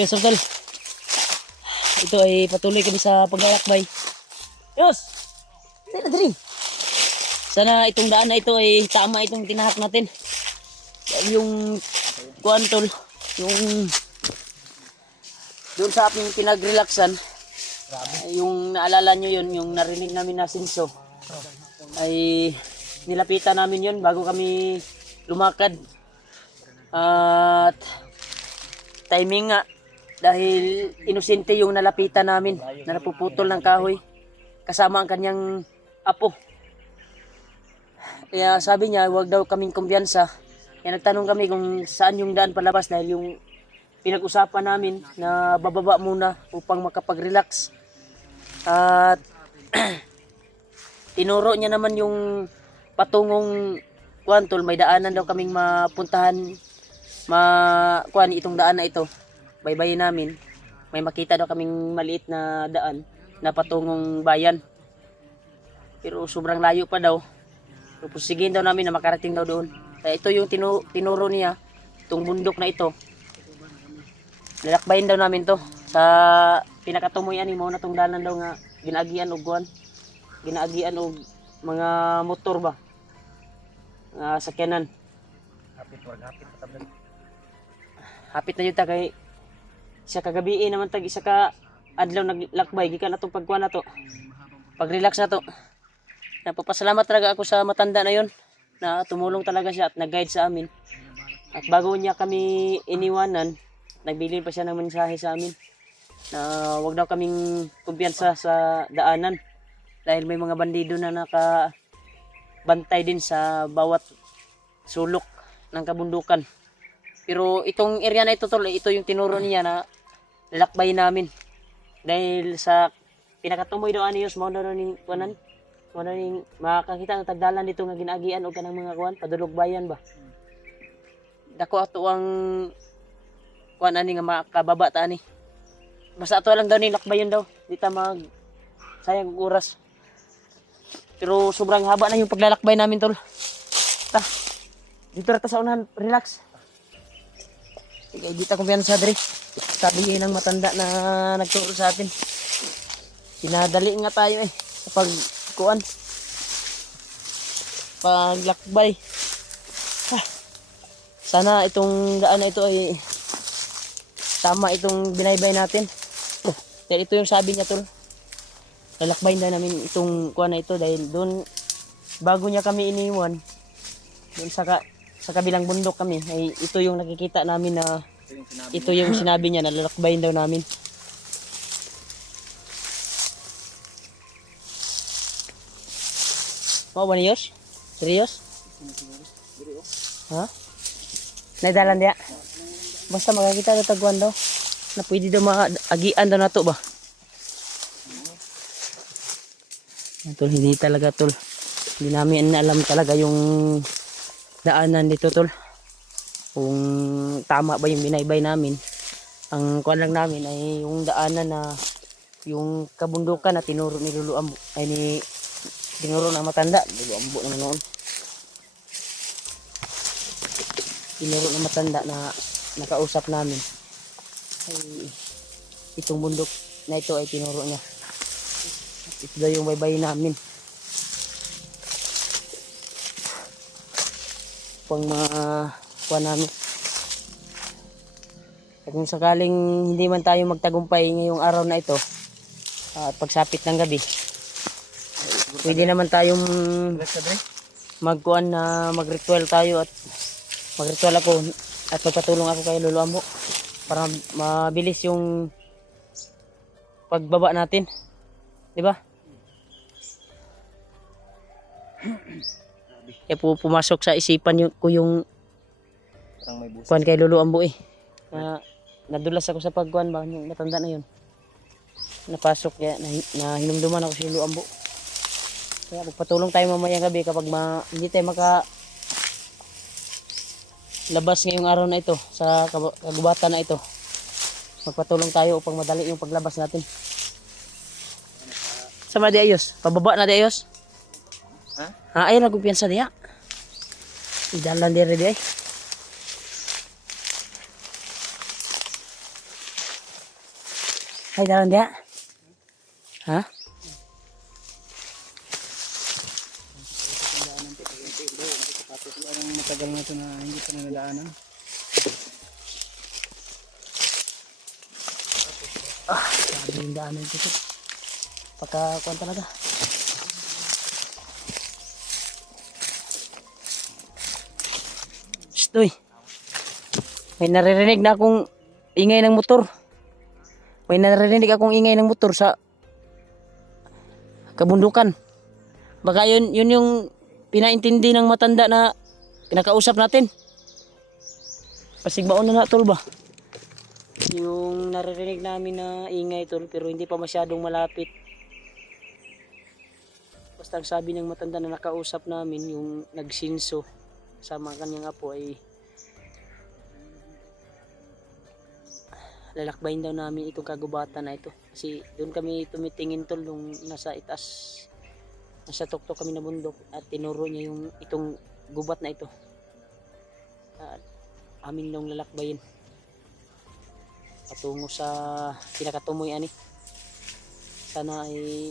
Okay, so tol, ito ay patuloy kami sa paglalakbay. Yos! Dali. Sana itong daan na ito ay tama itong tinahak natin. Yung kuan tol, yung doon sa ating pinag-relaxan, yung naalala nyo yun, yung narinig namin na sinso, ay nilapitan namin yun bago kami lumakad. At timing nga, dahil inosente yung nalapitan namin na napuputol ng kahoy kasama ang kanyang apo. Kaya sabi niya, huwag daw kaming kumpiyansa. Kaya nagtanong kami kung saan yung daan palabas dahil yung pinag-usapan namin na bababa muna upang makapag-relax. At tinuro niya naman yung patungong kuantol, may daanan daw kaming mapuntahan, itong daan na ito. Baybayin namin. May makita daw kaming maliit na daan na patungong bayan. Pero sobrang layo pa daw. Pupusigin daw namin na makarating daw doon. Kaya ito yung tinuro niya, itong bundok na ito. Lalakbayin daw namin to. Sa pinakatumoy ani mo na tong dalan daw nga ginaagian og kuan. Ginaagian og mga motor ba. Sakyanan. Hapit na jud ta kay isa ka gabi naman tag isa ka adlaw naglakbay gikan atong pagkuan nato. Pag-relax na to. Napapasalamat talaga ako sa matanda na yon na tumulong talaga siya at nag-guide sa amin. At bago niya kami iniwanan, nagbili pa siya ng mensahe sa amin na wag daw kaming kumpiyansa sa daanan dahil may mga bandido na nakabantay din sa bawat sulok ng kabundukan. Pero itong area na ito tol, ito yung tinuro niya na lalakbayin namin. Dahil sa pinakatumoy daw aniyos mo na ning kuanan. Mo na ning makakita ng tagdalan dito nga ginaagian og kanang mga kuan padulog bayan ba. Dako ato ang kuan ani nga makababa ta ani. Basta ato lang daw ni lakbayon daw. Di ta mag sayang og oras. Pero sobrang haba na yung paglalakbay namin tol. Ta. Dito ra ta sa unahan, relax. Sige, di ta kumpiyansa diri. Sabi niya ng matanda na nagturo sa atin. Sinadali nga tayo kapag kuan. Paglakbay. Sana itong daan na ito ay tama itong binaybay natin. Dahil ito yung sabi niya tol. Lalakbayin na namin itong kuan na ito dahil doon bago niya kami iniwan doon sa kabilang bundok kami ay ito yung nakikita namin na ito yung sinabi niya na lalakbayin daw namin. Mau ba niyos? Serius? Ha? Nadalan dia? Basta makakita na taguan daw na pwede daw maagian daw nato ba? Tol, hindi talaga tol. Hindi namin alam talaga yung daanan dito tol. Kung tama ba yung binaybay namin. Ang kuan lang namin ay yung daanan na yung kabundukan na tinuro ni Lulu Ambo ay ni tinuro na matanda. Lulu Ambo naman noon. Tinuro na matanda na nakausap namin. Ay, itong bundok na ito ay tinuro niya. Ito daw yung baybay namin. Pang mga kuha namin. At kung sakaling hindi man tayo magtagumpay ngayong araw na ito, at pagsapit ng gabi, pwede naman tayong magkuhan na mag-ritual tayo at mag-ritual ako at magpatulong ako kay Lolo Ambo para mabilis yung pagbaba natin. Di ba? Kaya pumasok sa isipan ko yung kuhan kay Lolo Ambo nadulas ako sa pagkuhan ba yung matanda na yun. Napasok kaya na hinumduman ako si Lolo Ambo. Kaya magpatulong tayo mamayang gabi kapag hindi tayo labas ngayong araw na ito sa kagubatan na ito. Magpatulong tayo upang madali yung paglabas natin. Sama di ayos. Pababa na di ayos. Ha? Ayun, nagkumpiyansa diya. Idalan di rin di ay. Ay, daron dia. Ha? Parang matagal na ito na hindi pa nadaanan. Sabi yung daanan dito. Pagkakuan talaga. Stoy. May naririnig na akong ingay ng motor. May naririnig akong ingay ng motor sa kabundukan. Baka yun yung pinaintindi ng matanda na kinakausap natin. Pasigbaon na tol ba? Yung naririnig namin na ingay tol pero hindi pa masyadong malapit. Basta ang sabi ng matanda na nakausap namin yung nagsinso sa mga kanyang apo ay lalakbayin daw namin itong kagubatan na ito. Kasi doon kami tumitingin tol nung nasa itaas. Nasa tuktok kami na bundok at tinuro niya yung itong gubat na ito. At amin lang lalakbayin. Patungo sa pinakatumoy ani. Sana ay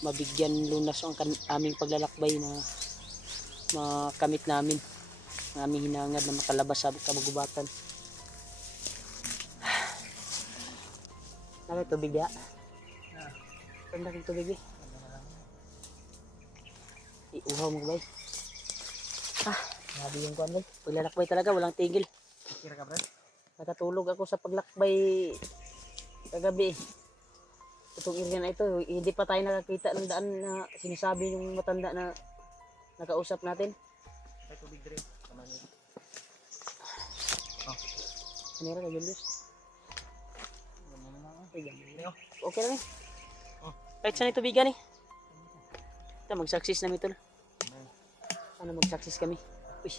mabigyan lunas ang aming paglalakbay na makamit namin. Ang aming hinangad na makalabas sa kabagubatan. Nakay tubig ya? Ganda kong tubig eh. Iuhaw mo bay. Nabi yung kuan bay. Paglalakbay talaga walang tigil. Kira ka, bro? Nakatulog ako sa paglakbay kagabi. Itong area na ito, hindi pa tayo nakakita ng daan na sinasabi ng matanda na nakausap natin. Ay, tubig dire. Kaman nito. Kanira ka, Julius? Okay na eh. Kahit saan ito bigan eh. Ito, mag-success namin ito. Sana mag-success kami. Uy.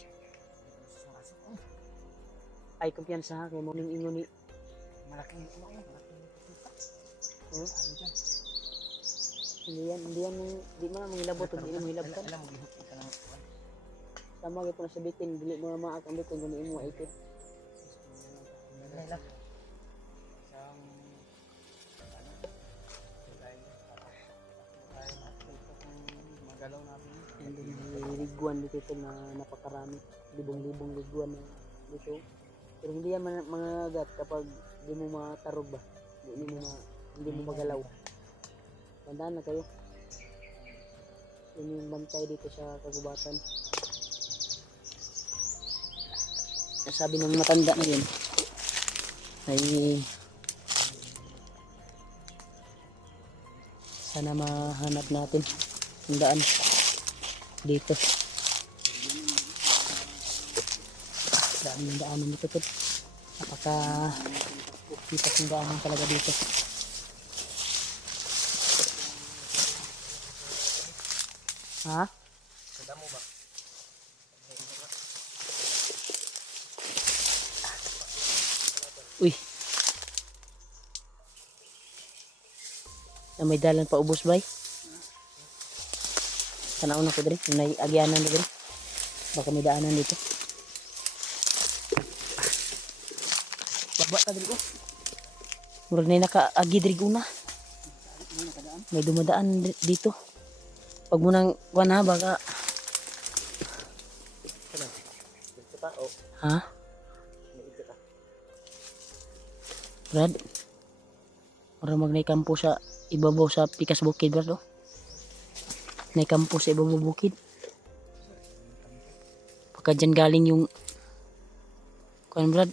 Ay, kumpiyansa ha. Kaya morning ingon ni. Malaking Hindi yan, di mo na mangilabot. Hindi mo hilabtan. alam mo, gihok ka lang. Tama kayo po na sa bitin. Dili mo na maak ang bitin kung hindi mo aikit. Nila. Magalaw namin. And then may liguan dito ito na napakarami. Libong-libong liguan na dito. Pero hindi yan mga agat kapag hindi mo matarog ba. Hindi mo magalaw. Tandaan na kayo. Yun yung bantay dito sa kagubatan. Sabi ng matanda na yun ay sana mahanap natin ang daan dito. Daan yung daanan dito po. Napaka-kitas yung daanan talaga dito. Ha? Sada mo ba? Uy. Na may dalan pa ubos bay. Sana una ko diri, may agyanan diri. Baka may daanan dito. Baba ta diri ko. Murag na naka-agi diri una. May dumadaan dito. Pag mo nang kuan ha baka ha? Brad, para magnay kampo sa ibabaw sa Pikas Bukid, Brad, oh. Nay kampo sa ibabaw bukid. Pagka dyan galing yung kuan, Brad.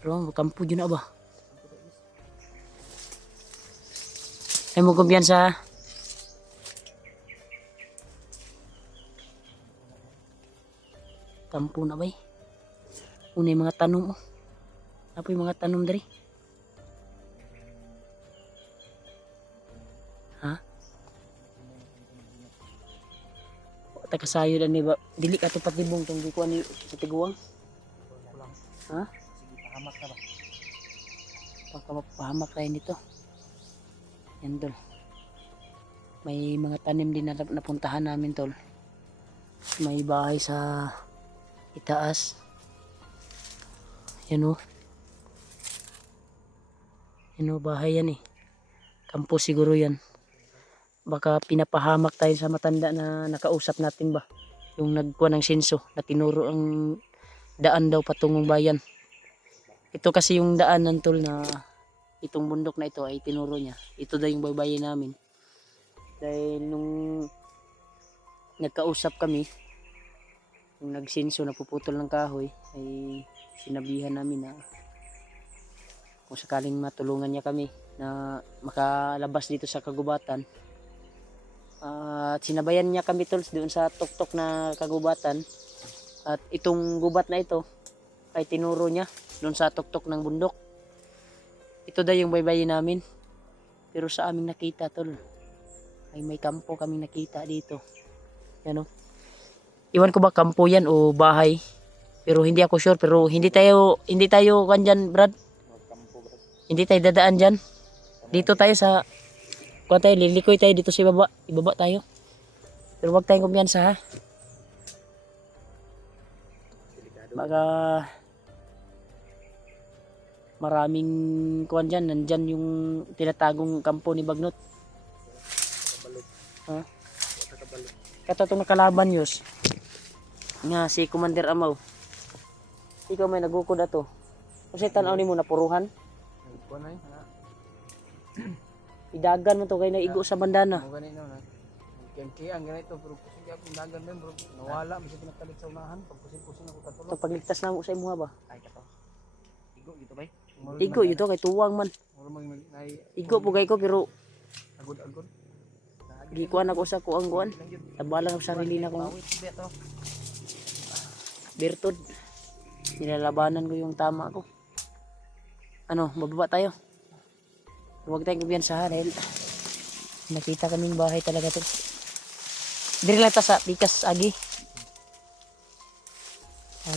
Pero kampo dyan na ba? Ay mo kumpiyansa. Kampo na ba eh. Una yung mga tanom, oh. Apa yung mga tanom dari? Ha? Takasayo dan ni ba? Dili ka to patibong tong di ko ani sa tiguang. Ha? Sige, pahamak ka ba? Pagkapahamak tayo nito. Yan tol. May mga tanim din na napuntahan namin tol. May bahay sa itaas. Yan o. Bahay yan eh. Kampo siguro yan. Baka pinapahamak tayo sa matanda na nakausap natin ba. Yung nagkuha ng senso na tinuro ang daan daw patungong bayan. Ito kasi yung daan ng tol na itong bundok na ito ay tinuro niya. Ito daw yung baybayin namin. Dahil nung nagkausap kami, nung nagsenso na puputol ng kahoy, ay sinabihan namin na kung sakaling matulungan niya kami na makalabas dito sa kagubatan. At sinabayan niya kami tol doon sa tuktok na kagubatan. At itong gubat na ito ay tinuro niya doon sa tuktok ng bundok. Ito daw yung baybayin namin. Pero sa aming nakita tol, ay may kampo kaming nakita dito. Yan o. Iwan ko ba kampo yan o bahay. Pero hindi ako sure. Pero hindi tayo kanyan Brad. Hindi tayo dadaan dyan. Dito tayo sa kuha tayo, lilikoy tayo dito sa ibaba. Ibaba tayo. Pero wag tayong kumpiyansa ha. Baka maraming kuhan dyan. Nandyan yung tinatagong kampo ni Bagnot. Ha? Kato itong nakalaban yus. Nga si Commander Amaw. Ikaw may nagukod ato. Kasi tanaw ni mo napuruhan. Idagan mo to kay naigo sa bandana. Mo ganito na. Kiyang ganito pero kusin ako dagan men bro. Nawala mi sa pinakalit sa unahan pag kusin ako katulog. Ito pagligtas na mo sa imuha ba? Ay kato. Igo dito bay. Igo ito kay tuwang man. Igo po kay ko pero agod. gikuan ako sa kuang kuan. Tabalan ako sa sarili na kong bertod. Nilalabanan ko yung tama ko. Ano, bababa tayo. Huwag tayong kumpiyansa dahil nakita kaming bahay talaga to. Diri lang ta sa Pikas Agi.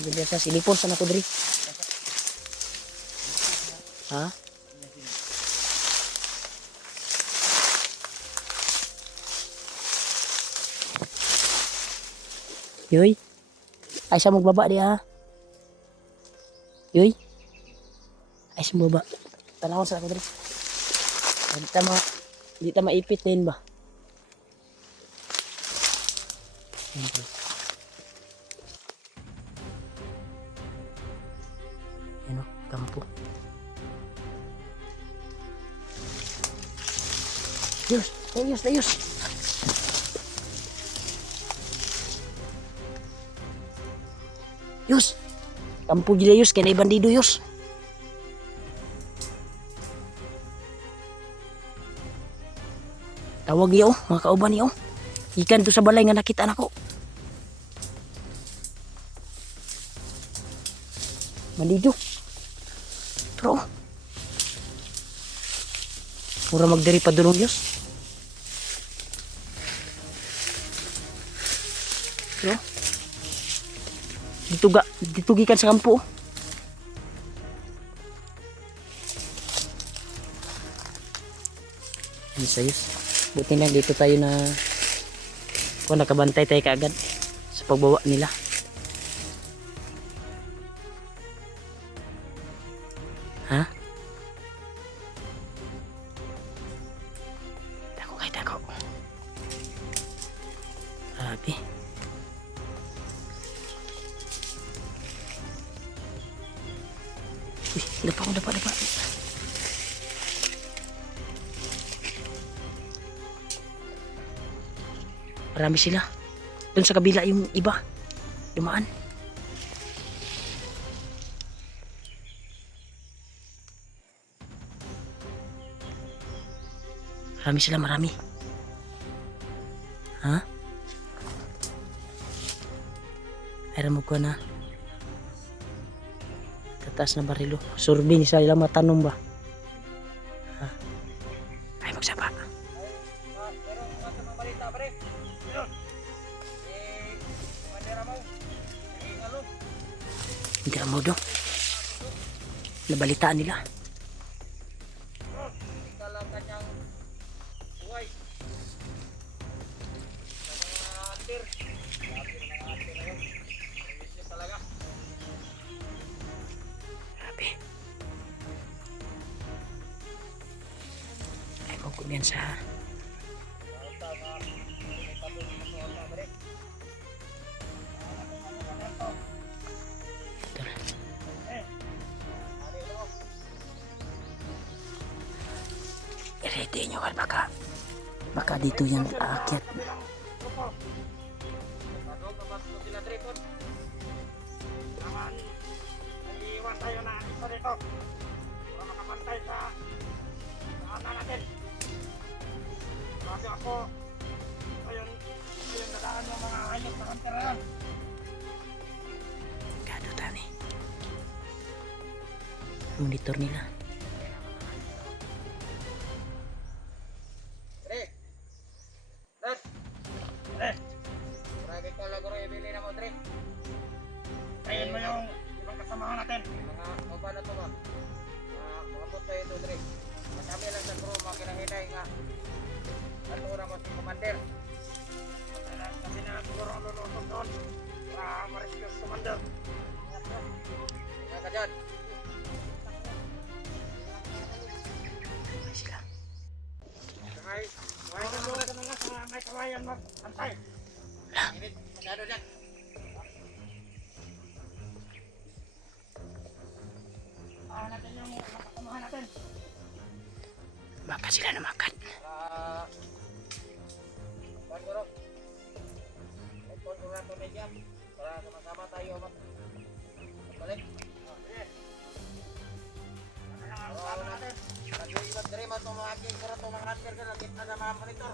Diri sa silipon sa nako diri. Ha? Yoy. Ay sa magbaba di ha. Yoy. Ay sa magbaba. Tanawon sa nako diri. Hindi ta maipit din ba? Yan o, kampo. Ayos. Yus, kampo gila yus, kaya na bandido yus. Tawag niyo, mga kauban niyo. Ikan to sa balay nga nakita nako. Bandido. Pero, mura magdiri pa dulong Diyos. Pero, dito gikan sa kampo. Ano sayos? Buti lang dito tayo na kung nakabantay tayo kaagad sa pagbawa nila. Ha? Dako. Grabe. Uy, dapa. Marami sila. Doon sa kabila yung iba. Dumaan. Marami. Ha? Aram mo ko na. Tataas na barilo. Surbi ni sa ilang matanong ba? Ha? Ay magsapa. Hindi mo do. Nabalitaan nila. Grabe. kumpiyansa. Ito na. I-ready nyo kan baka dito yan aakyat. Iwan tayo na isa dito para makapantay sa ano natin. Kasi ako ayun nadaan ng mga hayop na kanterahan. Gado tani. Monitor nila. Marami ka lagro ibili na mo, Dre. Kayin mo yung ibang kasamahan natin. Mga ba na to ba? Mga puto ito, Dre. Kami lang sa crew, mga kinahinay nga. At una mo si Commander. Kami na siguro ang lulutod doon. Para ma-rescue si Commander. Ingat ka dyan. Sila. May ka na lang sa may kawayan mo. Antay. Init, masyado dyan. Natin yung makasamahan natin. Baka sila namakat. Siguro. Ipon ko lang ito na dyan. Para sama-sama tayo. Balik. Nag-iibag rin mo itong mga aking kuro itong mga hunter ka. Lagit na mga monitor.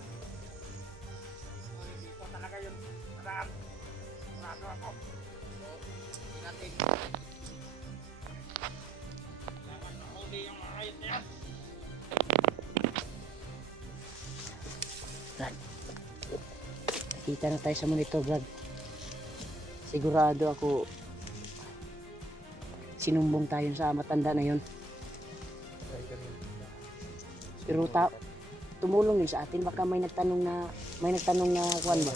Ito talaga yun. Maraan. Marado ako. So, hindi natin. Kailangan mahuli yung mga ayot na yan. Brad, nakita na tayo sa monitor, Brad. Sigurado ako sinumbong tayo sa matanda na yon. Pero tumulong yun sa atin. Baka may nagtanong na kuwan ba?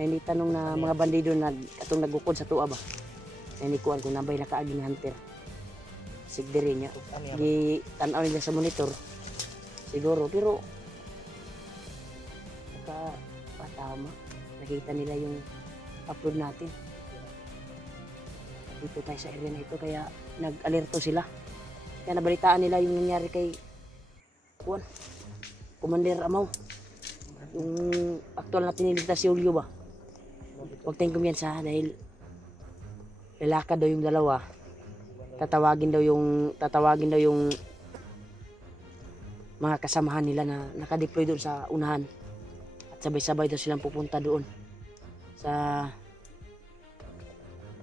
May nagtanong na mga bandido na atong nagukod sa tuwa ba? May nikuan kung nabay nakaaging hunter. Sigdiri niya. Di tanaw nila sa monitor. Siguro, pero tama. Nakita nila yung upload natin. Dito tayo sa area na ito kaya nag-alerto sila. Kaya nabalitaan nila yung nangyari kay Kuan, Commander Amaw. Yung aktual na tiniligtas si Julio ba? Huwag tayong kumyansa dahil lalakad daw yung dalawa. Tatawagin daw yung mga kasamahan nila na nakadeploy doon sa unahan. At sabay-sabay daw silang pupunta doon sa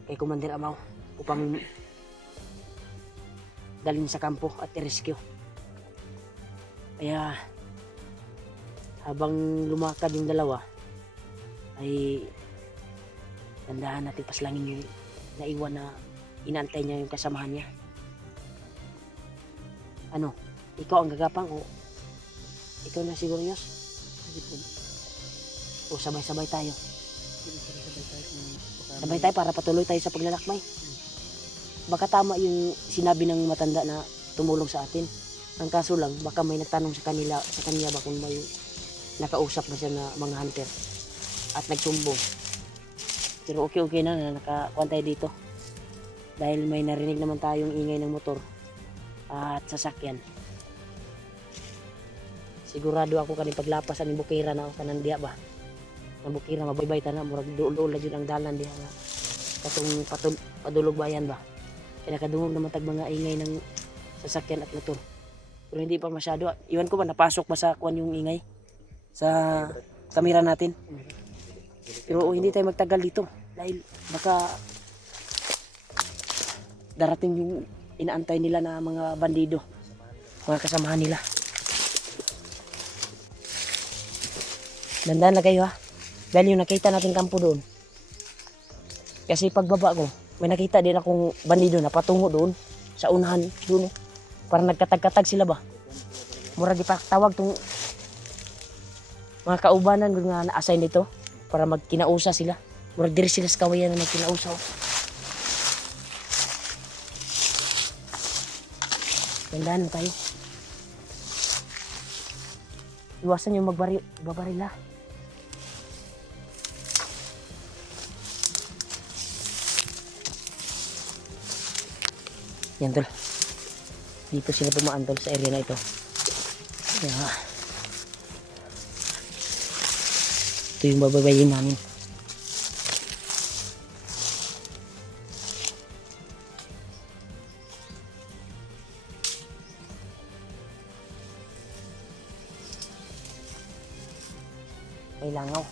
kay Commander Amaw upang dalhin sa kampo at i-rescue. Kaya habang lumakad yung dalawa ay tandaan natin paslangin yung naiwan na inaantay niya yung kasamahan niya. Ano? Ikaw ang gagapang o ikaw na siguro, Yos? O sabay-sabay tayo. Sabay tayo para patuloy tayo sa paglalakbay. Baka tama yung sinabi ng matanda na tumulong sa atin. Ang kaso lang, baka may nagtanong sa kanya ba kung may nakausap na siya na mga hunter at nagsumbong. Pero okay na nakakuan tayo dito. Dahil may narinig naman tayong ingay ng motor at sasakyan. Sigurado ako kaning paglapas ang bukira na o kanang diya ba. Ang bukira mabaybay ta na murag duol jud ang dalan diha nga. Katong padulog bayan ba. Kaya nakadungog naman tag mga ingay ng sasakyan at motor. Pero hindi pa masyado. Iwan ko ba napasok ba sa kuan yung ingay sa kamera natin. Pero hindi tayo magtagal dito dahil baka darating yung inaantay nila na mga bandido, mga kasamahan nila. Dandan na kayo ha. Dahil yung nakita natin kampo doon. Kasi pagbaba ko, may nakita din akong bandido na patungo doon sa unahan doon. Parang nagkatag-katag sila ba? Mura di pa tawag tong mga kaubanan nga na-assign dito para magkinausa sila. Mura diri sila sa kawayan na magkinausa. Dandan tayo. Iwasan yung magbarila. Yan tol. Dito sila dumaan tol sa area na ito. Kaya, ito yung bababayin namin. May langaw.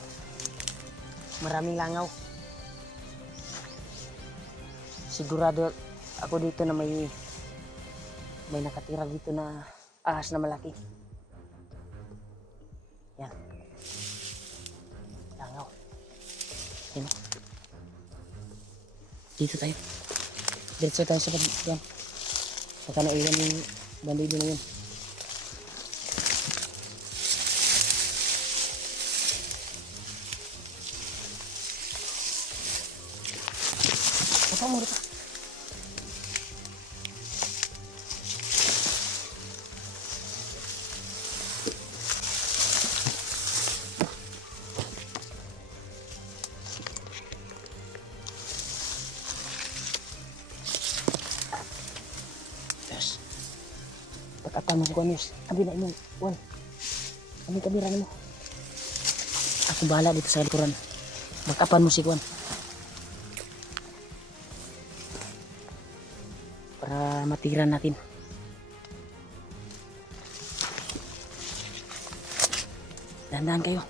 Maraming langaw. Sigurado ako dito na may nakatira dito na ahas na malaki. Yan. Langaw. Yan. Dito tayo. Diretso tayo sa yan. Baka naiwan yung bandido na yun. Ito mo dito. Yes. Pagkatama ko Yus. Abi na mo. Wan. Kami kamera mo. Ako bahala dito sa likuran. Magkapan mo si Kwan. Para matiran natin. Dahan-dahan kayo.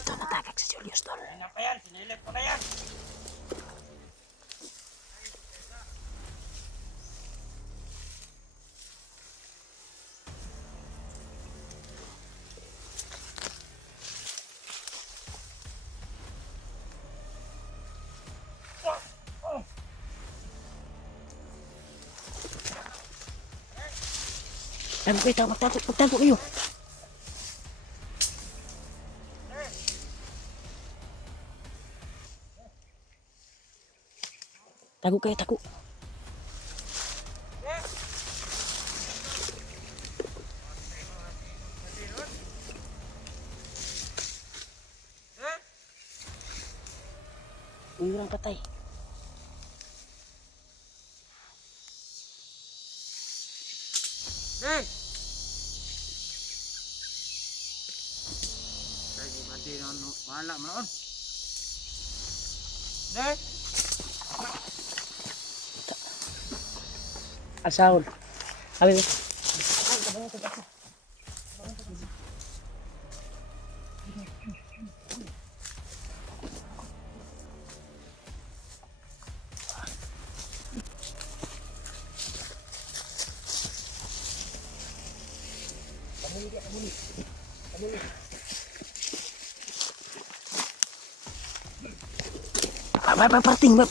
Ito natagak si Julius tol. Ano pa yan? Sinilip ko na yan. Magtago kayo. Tago kayo, tago. Uy, orang patay. Sige, mati na wala mo noon. Asahol. Abi.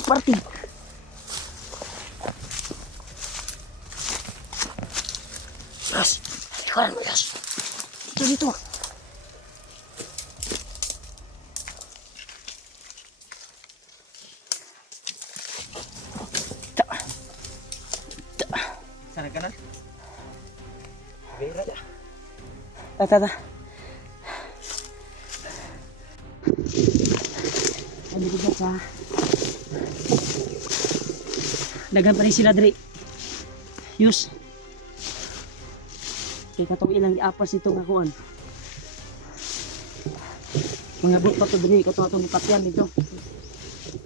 Parting. Yes. Ikaw mo, yes. Dito. Sana ka na? Bira ya. Ta. Andito sa dagan pa rin sila diri. Yus. Kaya katong ilang apas ito nga kuan. Mga abot pa to diri katong ipatyan dito.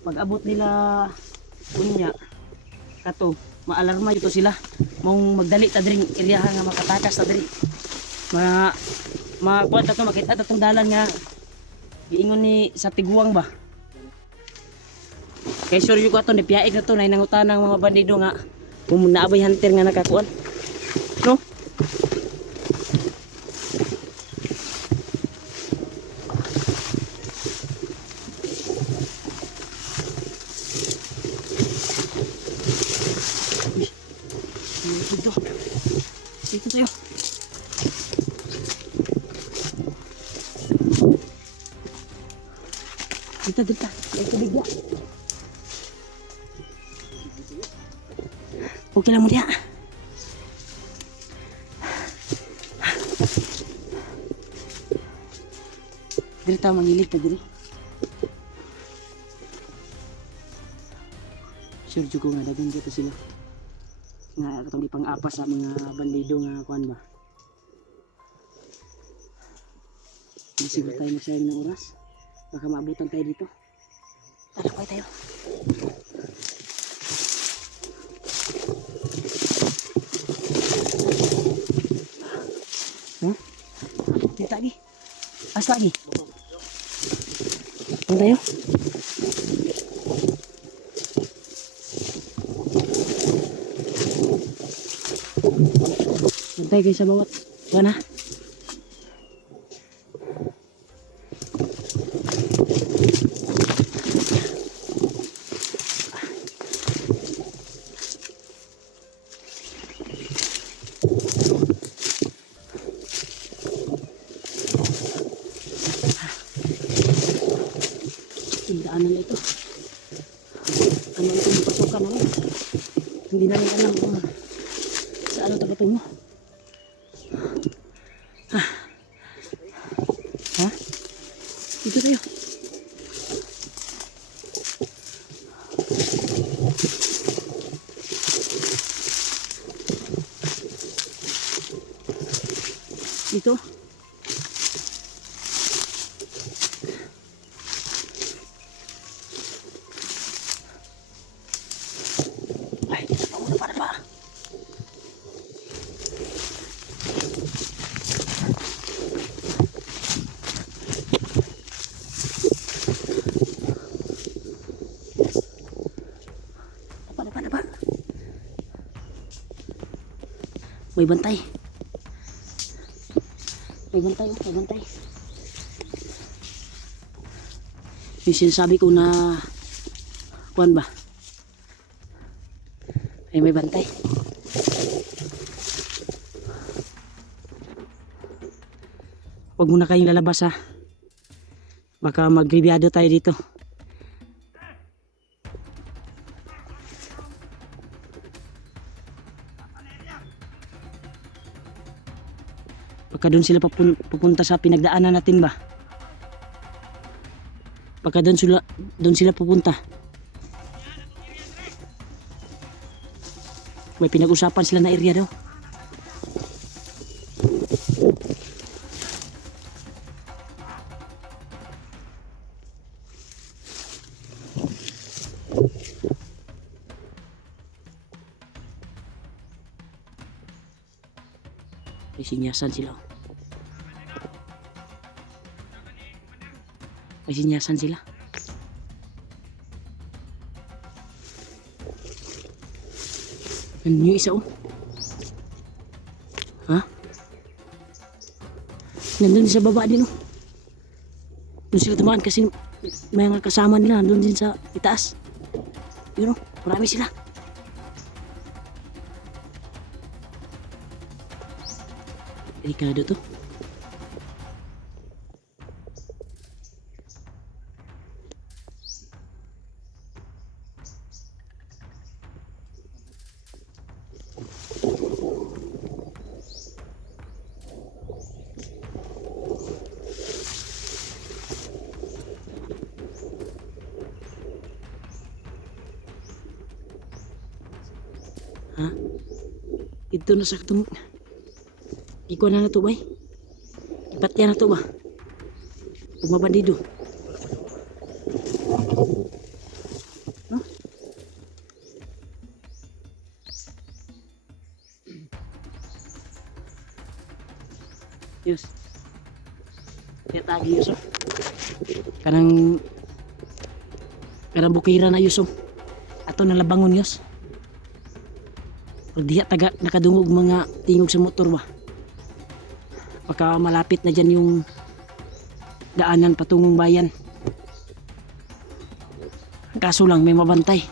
Pag abot nila unya kato maalarma ito sila. Mong magdali ta diri area nga makatakas ta diri. Kuan ta to makita ta tong dalan nga giingon ni sa tiguang ba. Kay sure yung ato ni piyaig na to na nangutan ng mga bandido nga kung naabay hunter nga nakakuan. No? Dito. May tubig ya. Okay lang mo diya. Dito tayo mangilig ka dito. Sure juga nga dagan dito sila. Nga katong ipang-apa sa mga bandido nga kuan ba. Hindi siguro tayo magsayang ng oras. Baka maabutan tayo dito. Lalakbay tayo. Huh? Dito lagi. As lagi. Ano tayo? Bantay kayo sa bawat. Wana? Daanan ito. Ano ito yung pasukan namin? Hindi namin alam kung saan ito patungo. Ha? Dito tayo. Dito. Ay, para ba? Apa? May bantay. May bantay. Yung sinasabi ko na kuan ba? Ay may bantay. Huwag muna kayong lalabas ha. Baka magribyado tayo dito. Baka doon sila pupunta sa pinagdaanan natin ba? Baka doon sila pupunta. May pinag-usapan sila na area daw. May sinyasan sila. May sinyasan sila. Ano yung isa oh? Ha? Nandun sa baba din oh. Doon sila tumaan kasi may mga kasama nila nandun din sa itaas. Yun oh, marami sila. Delikado to. Ha? Ito na saktong ikaw na to bay. Ipatya na to ba? Pumabandido. No? Yes. Kaya tagi yuso. Kanang bukira na yuso. Ato nalabangon yus. Pag diha taga nakadungog mga tingog sa motor ba? Baka malapit na dyan yung daanan patungong bayan. Kaso lang may mabantay.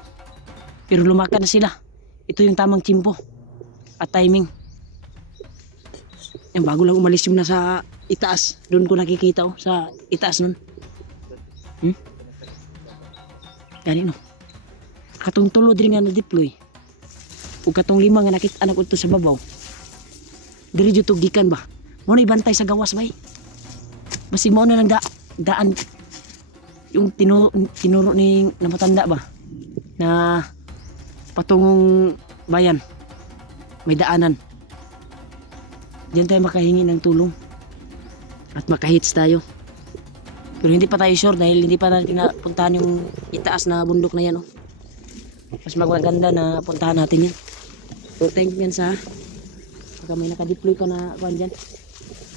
Pero lumakad na sila. Ito yung tamang timpo at timing. Yan, bago lang umalis yung nasa itaas. Doon ko nakikita oh, sa itaas nun. Gani no. Katong tulo diri nga na deploy. Ug katong lima nga nakita anak udto sa babaw. Diri jud to gikan ba. Mo na ibantay sa gawas bay. Basi mo na lang daan yung tinuro ni namatanda ba na patungong bayan. May daanan. Diyan tayo makahingi ng tulong. At makahits tayo. Pero hindi pa tayo sure dahil hindi pa natin napuntahan yung itaas na bundok na yan. Oh. Mas maganda na puntahan natin yan. So thank you yan sa pagka may nakadeploy ka na kuhan dyan.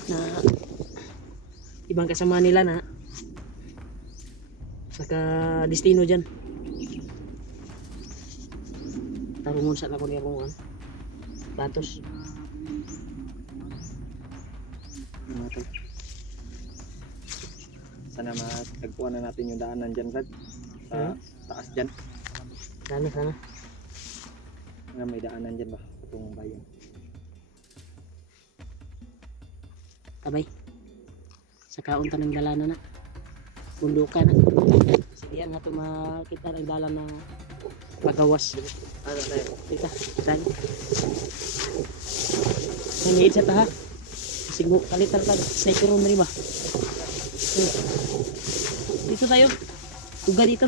Na ibang kasama nila na naka-destino dyan. Tarungon sa ako niya kung batos. Sana matagpuan na natin yung daanan dyan, Brad. Sa taas dyan. Sana. Nga may daanan dyan ba? Itong bayan. Kabay. Sa kaunta ng dalanan na. Bundukan na. Kasi diyan nga ito makita ng dalan na pagawas. Ano tayo? Kita. Nangiid sa taha. Kasi kalitan ka. Sniper room rin ba? Dito tayo. Tuga dito.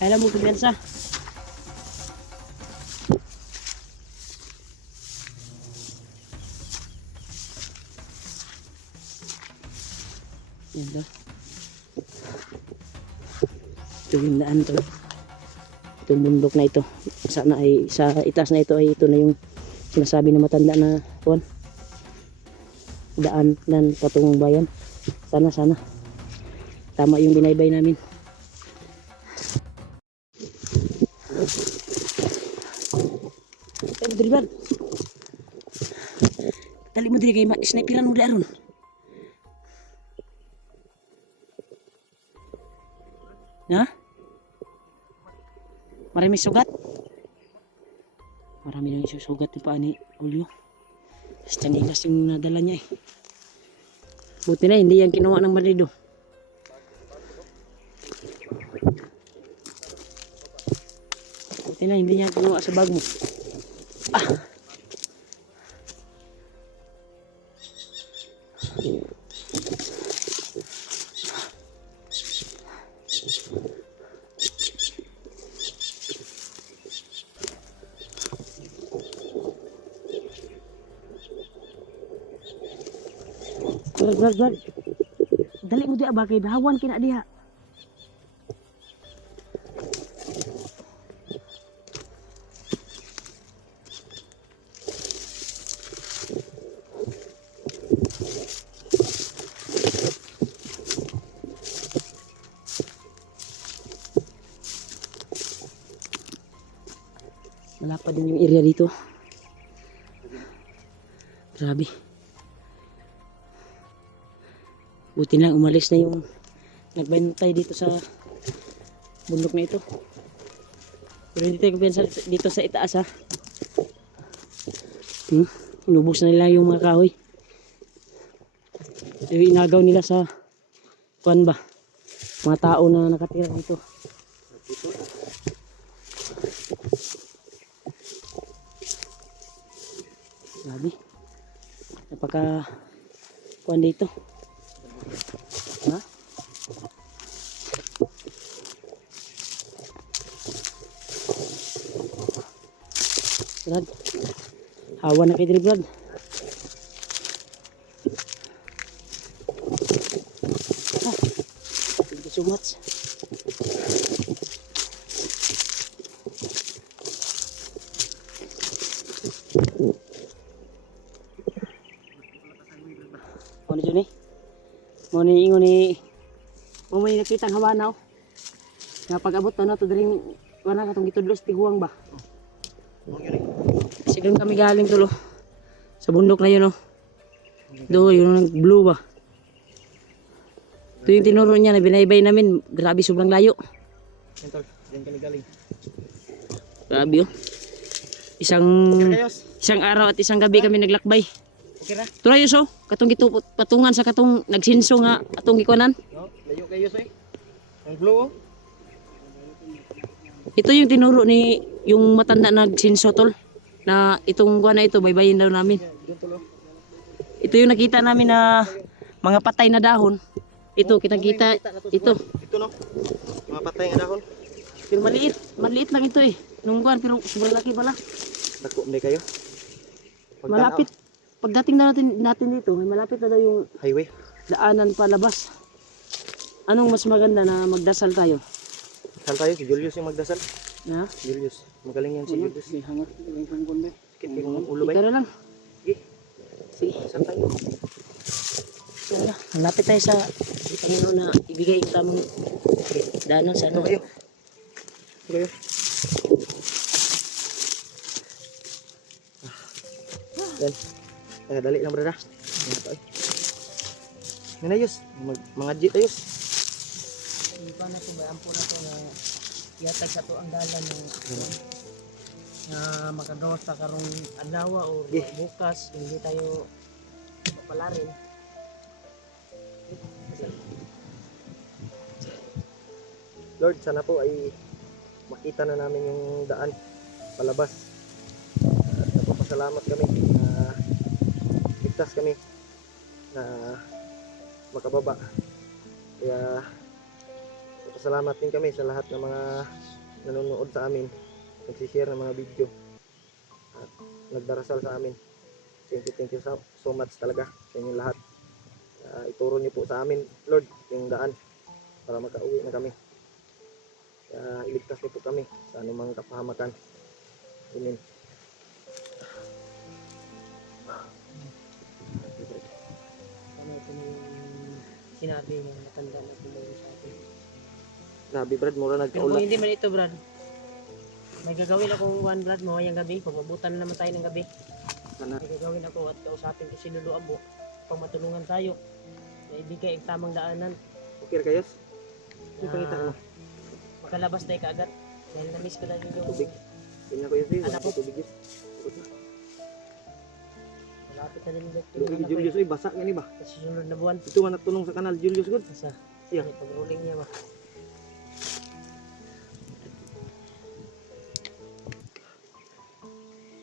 Alam mo kumpiyansa. Yan daw. Ito yung daan to. Itong bundok na ito. Sana ay sa itaas na ito ay ito na yung sinasabi na matanda na kuwan. Daan ng patungong bayan. Sana. Tama yung binaybay namin. Tayo diri ba? Dali mo diri kay sniperan mo daron. Ha? Marami sugat? Marami nang sugat ni pa ni Julio. Basta nilas yung nadala niya eh. Buti na hindi yan kinuha ng marido. Buti na hindi niya kinuha sa bag mo. Ah! Brad. Dali mo diha ba kay bahawan kina diha. Wala pa din yung area dito. Grabe. Buti lang umalis na yung nagbantay dito sa bundok na ito. Pero hindi tayo kumpiyansa dito sa itaas ha. Inubos na nila yung mga kahoy. Inagaw nila sa kuan ba? Mga tao na nakatira dito. Grabe. Napaka kuan dito. Ha? Brad. Hawa na kayo diri, Brad. Thank you so much. Ano dyan eh? Muna ingon ni may nakitang hawanaw nga pag-abot na to daring wala katong gitudlos tiguang ba. Kasi doon kami galing tulo sa bundok na yun. Doon yung blue ba. Ito yung tinuro niya na binaybay namin. Grabe sobrang layo. Diyan kami galing. Grabe oh. Isang araw at isang gabi kami naglakbay. Okay ra? Tura yus oh, katong patungan sa katong nagsinso nga atong gikuanan. No, layo kayo soy. Ang blue oh. Ito yung tinuro ni yung matanda nagsinso tol. Na itong kuan na ito baybayin daw namin. Doon tulo. Ito yung nakita namin na mga patay na dahon. Ito kitang-kita ito. Ito no. Mga patay nga dahon. Pero maliit lang ito eh. Nung kuan pero sobrang laki pala. Dako hindi kayo. Malapit. Pagdating na natin dito, may malapit na daw yung Highway. daanan palabas. Anong mas maganda na magdasal tayo? Saan tayo? Si Julius yung magdasal. Na? Julius. Magaling yan si Julius. Sakit yung ulo ba? Ikaw na lang. Sige. Sige. Saan tayo? Tara, malapit tayo sa Panginoon na ibigay yung tamang daanan sa Ito ano. kayo. Ito kayo. Yan. Dali lang brada. Yan ito ay. Ninayos. Mga jeep ayos. Paano ito ba? Ampo na ito na yatag sa ito ang dalan na makagawa sa karong adlaw o bukas. Hindi tayo mapalarin. Lord, sana po ay makita na namin yung daan palabas. At napapasalamat kami na ligtas kami na makababa. Kaya napapasalamat din kami sa lahat ng mga nanonood sa amin, nagsishare ng mga video at nagdarasal sa amin. Thank you so much talaga sa inyong lahat. Ituro niyo po sa amin, Lord, yung daan para makauwi na kami. Kaya iligtas niyo po kami sa anumang kapahamakan. Amen. Ano ito yung sinabi ng matanda na tumulong sa atin. Grabe Brad, mura Pero kung nagkaulat. hindi man ito Brad, may gagawin akong one Brad, mamayang gabi. Pagmabutan na naman tayo ng gabi. Sana. May gagawin ako at kausapin ko si Lolo Abo. Pag matulungan tayo, na ibigay ang tamang daanan. Okay kayo? Yung na pangita mo. makalabas tayo kaagad. Dahil na-miss ko na yung Tubig. Tingnan ko yun sa'yo. Anak ko. Tubig yun. malapit na rin yung Lugi Julius, ay basa yan iba. sa susunod na buwan. Ito man nagtunong sa kanal, Julius good. Sa Yeah. pag-rolling niya ba?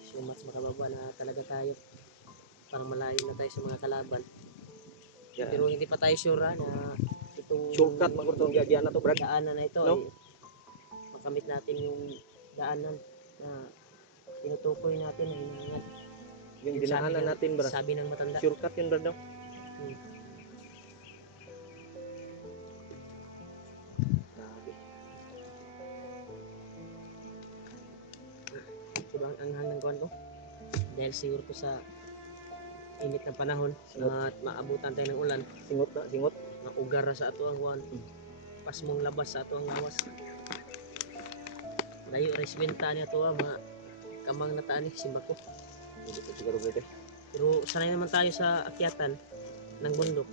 So much makababa na talaga tayo. Parang malayo na tayo sa mga kalaban. Yeah. Pero hindi pa tayo sure na itong Shortcut magurtong diyan na to Brad. daanan na ito No? ay makamit natin yung daanan na tinutukoy natin na hinangat. Yung dinaanan natin Brad. Sabi ng matanda. Shortcut yun Brad daw. Hmm. Diba ang anghang ng kuwan ko? Dahil siguro ko sa init ng panahon at maabutan tayo ng ulan, Singot na, singot. maugar na sa ato ang kuwan. Pasmong labas sa ato ang lawas. Layo resbenta niya to mga kamang nataan ni simba ko. Hindi ko siguro Brad eh. Pero sanay naman tayo sa akyatan ng bundok.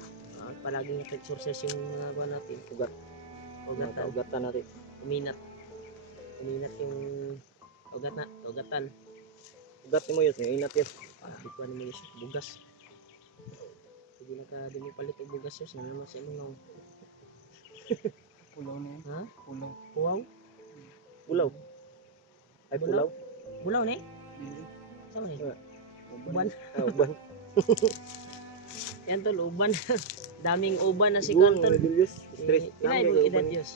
Palaging exercise yung mga kuwan natin. Ugat. Mga Ugatan. kaugatan natin. Uminat yung ugatan. Ugat ni mo yun, yung inat yun. Ikuan mo yun bugas. Hindi na ka di mo palit og bugas yun. Sana naman sa imong Pulaw na yan. ha? Pulaw. Puwaw? Pulaw. Ay Bulaw? pulaw. Bulaw ni? Hindi. Sama ni? Wala. Uban. Ah, uban. Yan tol, uban. Daming uban na si Siguro, Kanton. mga Julius. Stress. Inay Dami mo kayo edad uban. Diyos.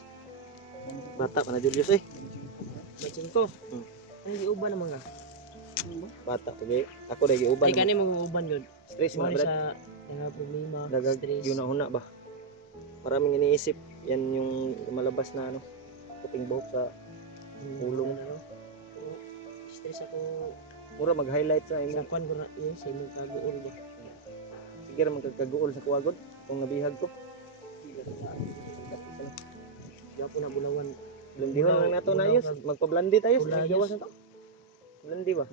Bata pa na Julius eh. Bachin ko. Hmm. Ay, uban naman ka. Bata. Okay. Ako dahil uban. Ay, kani mo uban yun. Stress Mali mga Brad. sa mga problema, Dagag stress. yun na huna ba? Maraming iniisip. Yan yung malabas na ano. Puting buhok sa ulong. Ano? Oo. Stress ako mura mag-highlight sa sa imo. kwan ko na yun, sa imong kaguol ba? Sige ra magkakaguol sa kuwagod kung nabihag ko. Diyan po na bulawan. Blandihon lang nato na Bulaw ayos. kag- Magpa-blandi tayo. Bulaw, Gawas yes. na to. Blandi ba?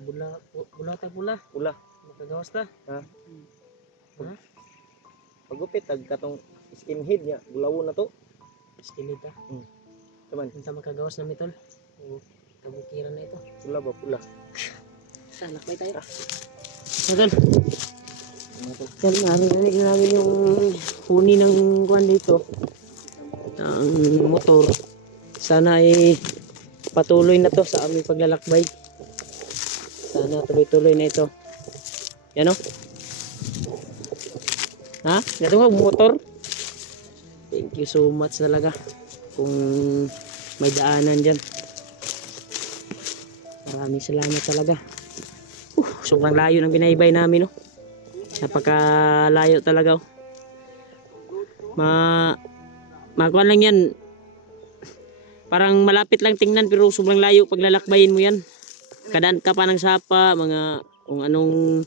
Bulaw tag pula. Ula. Makagawas ta. Ha? Ha? Pagupit tag katong skinhead niya. Bulawon na to. Skinita. Taman. Hinta makagawas na mitol. O kabukiran na ito. Pula ba? Pula. Sa lakbay tayo. Mitol. Yan, narinig namin yung huni ng kuwan dito. Ang motor. Sana ay patuloy na to sa aming paglalakbay. Sana tuloy-tuloy na ito. Yan o. Ha? Ito nga, motor. Thank you so much talaga. Kung may daanan dyan. Maraming salamat talaga. Sobrang layo ng binaybay namin. No? Napakalayo talaga. Oh. Makuha lang yan. Parang malapit lang tingnan pero sobrang layo pag lalakbayin mo yan. Kadaan ka pa ng sapa, mga kung anong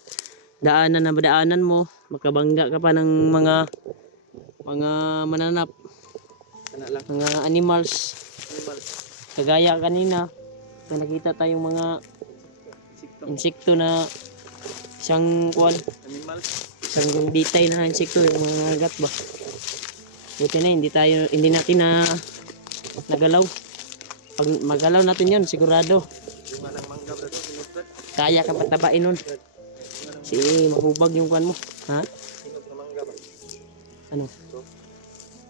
daanan na madaanan mo, makabangga ka pa ng mga mananap, mga animals. Kagaya kanina, may nakita tayong mga insekto na isang kuwan, isang ditay na insekto, yung mga gat ba. Buti na hindi natin na nagalaw. Pag magalaw natin yon sigurado kaya ka patabain nun. Si mahubag yung kuwan mo. Ha? Ano?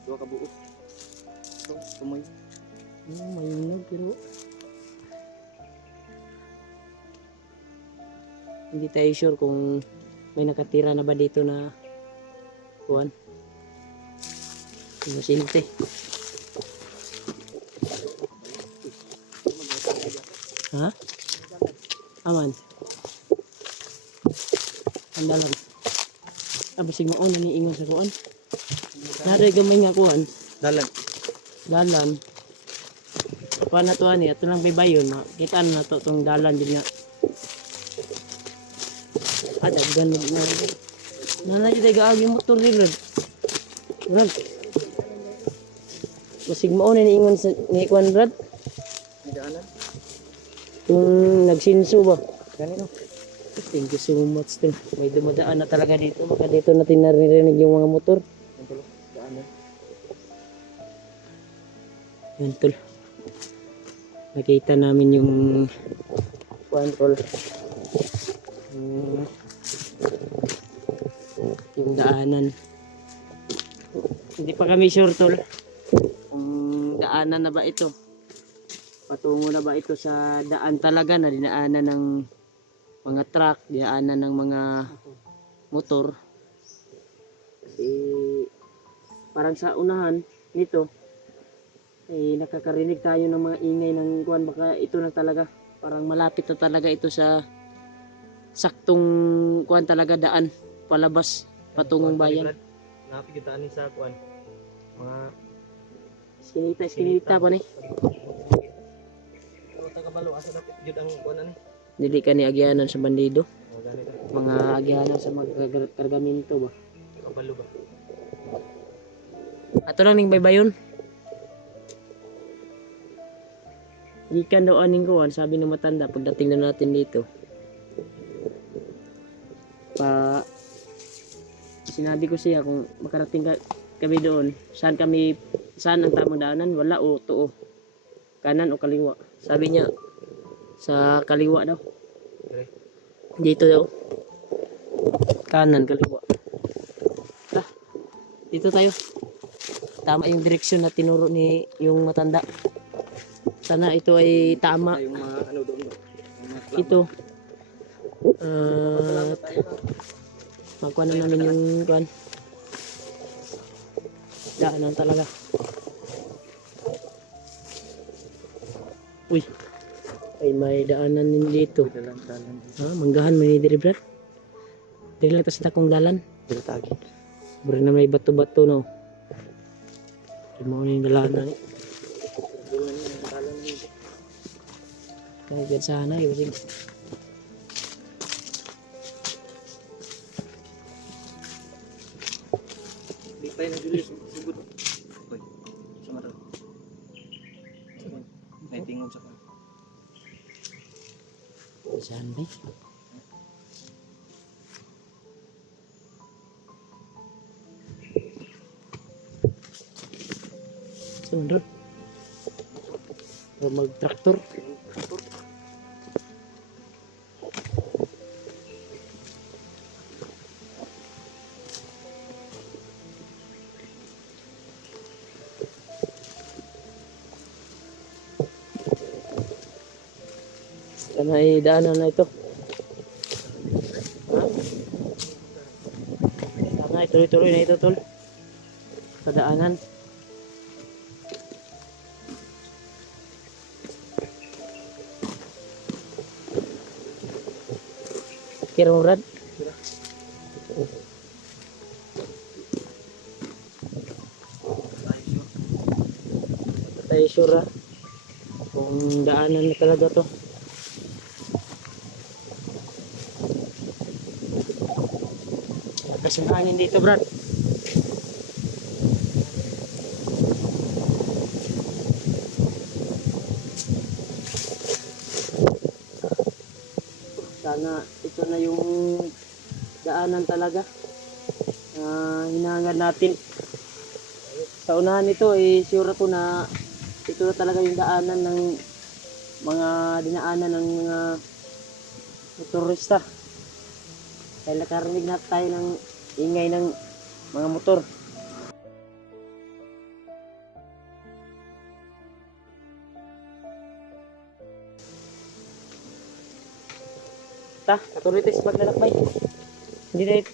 Dua ka buo. Tumoy. Mayunog pero hindi tayo sure kung may nakatira na ba dito na kuwan. Inosente. Ha? Aman. Andalan. Abasig mo naniingon sa kuan. Naray gamay nga kuan. Dalan. Kuan na to ani, ato lang baybayon, makita na to tong dalan din nga. Ada ganun na. Nana jud gaagi motor din red. Brad. Basig mo naniingon sa ni kuan brad. Daanan. Kung nagsinso ba? Ganito. Thank you so much tol. May dumadaan na talaga dito. Baka dito natin naririnig yung mga motor. Daanan. Yan tol. Nakita namin yung kuan tol. Yung daanan. Hindi pa kami sure tol. Kung daanan na ba ito. Patungo na ba ito sa daan talaga na dinaanan ng mga truck, dinaanan ng mga motor. Kasi parang sa unahan nito nakakarinig tayo ng mga ingay ng kuwan, baka ito na talaga. Parang malapit na talaga ito sa saktong kuwan talaga daan palabas patungong bayan. Napigitaan ni sa kuan. Mga Iskinita pa ni. Kabalo asa dapat jud ang kuan ani. Dili ka ni agyanan sa bandido. Mga agyanan sa mga kargamento ba. Kabalo ba? Ato lang ning baybayon. Ikan daw aning kuwan, sabi ng matanda pagdating na natin dito. Sinabi ko siya kung makarating kami doon, saan ang tamang daanan, wala o tuo. Kanan o kaliwa. Sabi niya sa kaliwa daw. Okay. Dito daw. Kanan, kaliwa. Dito tayo. Tama yung direksyon na tinuro ni yung matanda. Sana ito ay tama. Yung mga ano doon. Ito. Magkuha na namin yung kuan. Daanan talaga. Uy. Ay may daanan din dito. Ha, manggahan may diri brad. Diri lang tas takong dalan. Dili tagi. Bro na may bato-bato no. Mo ni dalanan ni. Kaya sana ibig. Di tayo na Julius sugod. Oy. Sama ra. May tingog sa kan. Saan ba? Sundot. O mag-traktor. Sana daanan na ito. Ha? Sana ituloy-tuloy na ito, tol. Kadaanan. Kira mo, Brad? Tayo sure, kung daanan na talaga to. Lakas ng hangin dito, Brad. Sana ito na yung daanan talaga na hinangan natin. Sa unahan nito, sure ko na ito na talaga yung daanan ng mga dinaanan ng mga motorista. Dahil nakarinig na tayo ng ingay ng mga motor. Katuloy tayo sa paglalakbay. Hindi na ito.